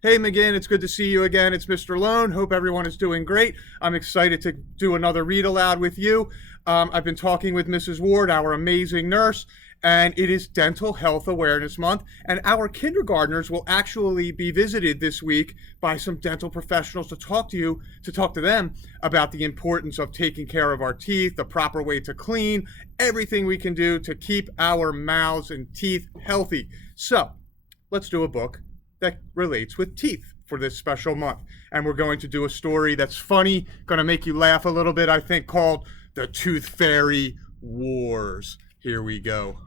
Hey, McGinn, it's good to see you again. It's Mr. Lohn. Hope everyone is doing great. I'm excited to do another read aloud with you. I've been talking with Mrs. Ward, our amazing nurse, and it is Dental Health Awareness Month. And our kindergartners will actually be visited this week by some dental professionals to talk to them about the importance of taking care of our teeth, the proper way to clean, everything we can do to keep our mouths and teeth healthy. So, let's do a book that relates with teeth for this special month. And we're going to do a story that's funny, going to make you laugh a little bit, I think, called The Tooth Fairy Wars. Here we go.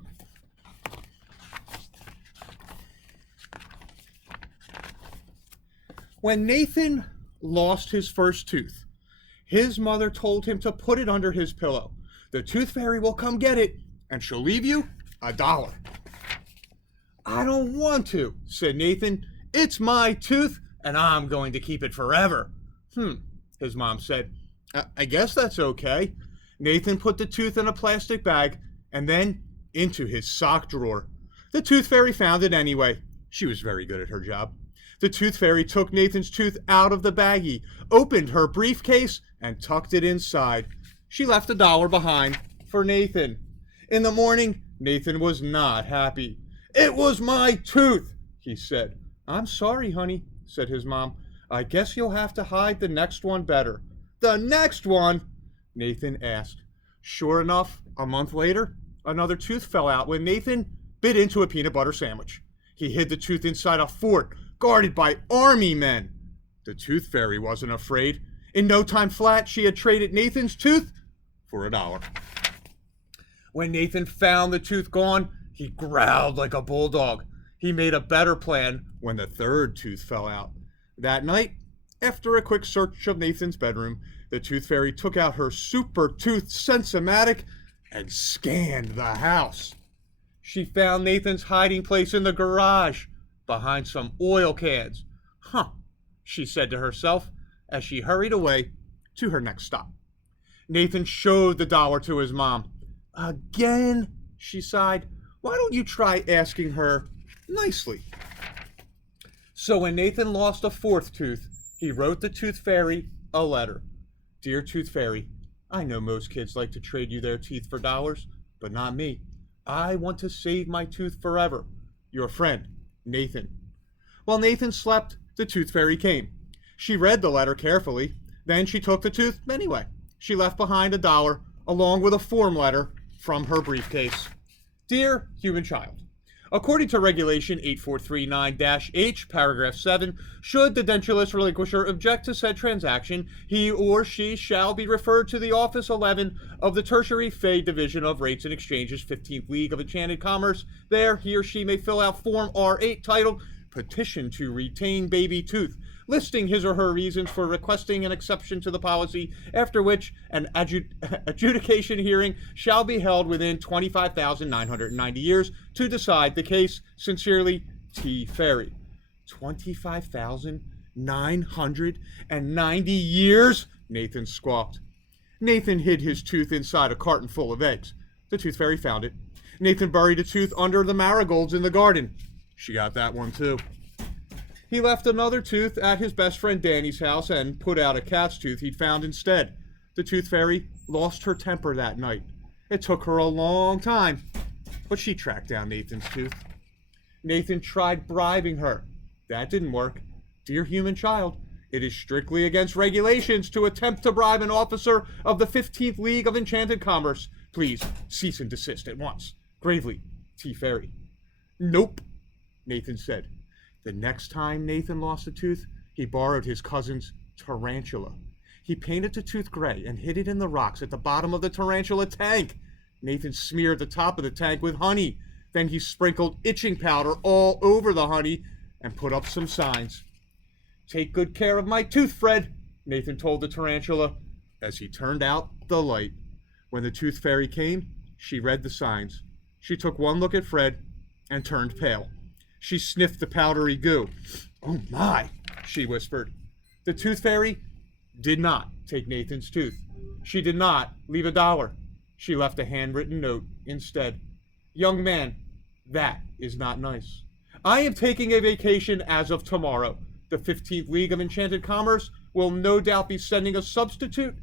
When Nathan lost his first tooth, his mother told him to put it under his pillow. The tooth fairy will come get it, and she'll leave you $1. I don't want to, said Nathan. It's my tooth, and I'm going to keep it forever. His mom said. I guess that's okay. Nathan put the tooth in a plastic bag and then into his sock drawer. The tooth fairy found it anyway. She was very good at her job. The tooth fairy took Nathan's tooth out of the baggie, opened her briefcase, and tucked it inside. She left $1 behind for Nathan. In the morning, Nathan was not happy. It was my tooth, he said. I'm sorry, honey, said his mom. I guess you'll have to hide the next one better. The next one? Nathan asked. Sure enough, a month later, another tooth fell out when Nathan bit into a peanut butter sandwich. He hid the tooth inside a fort, guarded by army men. The tooth fairy wasn't afraid. In no time flat, she had traded Nathan's tooth for $1. When Nathan found the tooth gone, he growled like a bulldog. He made a better plan when the third tooth fell out. That night, after a quick search of Nathan's bedroom, the tooth fairy took out her super tooth sensomatic and scanned the house. She found Nathan's hiding place in the garage, behind some oil cans. She said to herself as she hurried away to her next stop. Nathan showed the $1 to his mom. Again, she sighed. Why don't you try asking her nicely? So when Nathan lost a fourth tooth, he wrote the tooth fairy a letter. Dear tooth fairy, I know most kids like to trade you their teeth for dollars, but not me. I want to save my tooth forever. Your friend, Nathan. While Nathan slept, the tooth fairy came. She read the letter carefully. Then she took the tooth anyway. She left behind $1 along with a form letter from her briefcase. Dear human child, according to Regulation 8439-H, Paragraph 7, should the dentulous relinquisher object to said transaction, he or she shall be referred to the Office 11 of the Tertiary Fay Division of Rates and Exchanges, 15th League of Enchanted Commerce. There, he or she may fill out Form R8 titled Petition to Retain Baby Tooth, listing his or her reasons for requesting an exception to the policy, after which an adjudication hearing shall be held within 25,990 years to decide the case. Sincerely, T. Ferry. 25,990 years? Nathan squawked. Nathan hid his tooth inside a carton full of eggs. The tooth fairy found it. Nathan buried a tooth under the marigolds in the garden. She got that one too. He left another tooth at his best friend Danny's house and put out a cat's tooth he'd found instead. The tooth fairy lost her temper that night. It took her a long time, but she tracked down Nathan's tooth. Nathan tried bribing her. That didn't work. Dear human child, it is strictly against regulations to attempt to bribe an officer of the 15th League of Enchanted Commerce. Please cease and desist at once. Gravely, T. Fairy. Nope, Nathan said. The next time Nathan lost a tooth, he borrowed his cousin's tarantula. He painted the tooth gray and hid it in the rocks at the bottom of the tarantula tank. Nathan smeared the top of the tank with honey. Then he sprinkled itching powder all over the honey and put up some signs. Take good care of my tooth, Fred, Nathan told the tarantula as he turned out the light. When the tooth fairy came, she read the signs. She took one look at Fred and turned pale. She sniffed the powdery goo. Oh my, she whispered. The tooth fairy did not take Nathan's tooth. She did not leave $1. She left a handwritten note instead. Young man, that is not nice. I am taking a vacation as of tomorrow. The 15th League of Enchanted Commerce will no doubt be sending a substitute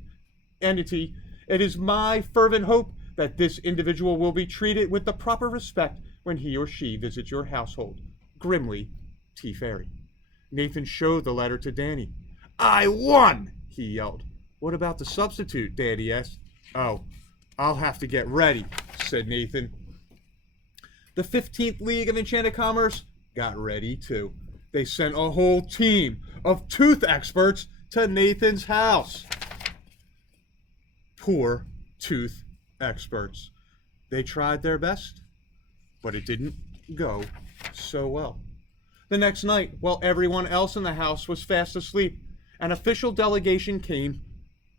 entity. It is my fervent hope that this individual will be treated with the proper respect when he or she visits your household. Grimly, T. Fairy. Nathan showed the letter to Danny. I won, he yelled. What about the substitute? Danny asked. Oh, I'll have to get ready, said Nathan. The 15th League of Enchanted Commerce got ready too. They sent a whole team of tooth experts to Nathan's house. Poor tooth experts. They tried their best, but it didn't go so well. The next night, while everyone else in the house was fast asleep, an official delegation came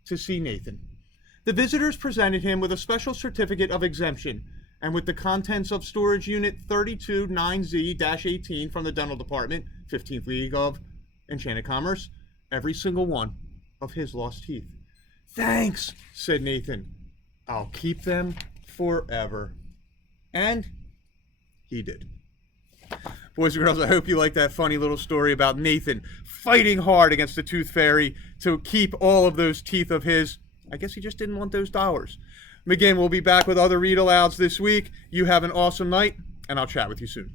to see Nathan. The visitors presented him with a special certificate of exemption and with the contents of storage unit 329Z-18 from the dental department, 15th League of Enchanted Commerce, every single one of his lost teeth. Thanks, said Nathan. I'll keep them forever. And he did. Boys and girls, I hope you like that funny little story about Nathan fighting hard against the Tooth Fairy to keep all of those teeth of his. I guess he just didn't want those dollars. Again, we'll be back with other read-alouds this week. You have an awesome night, and I'll chat with you soon.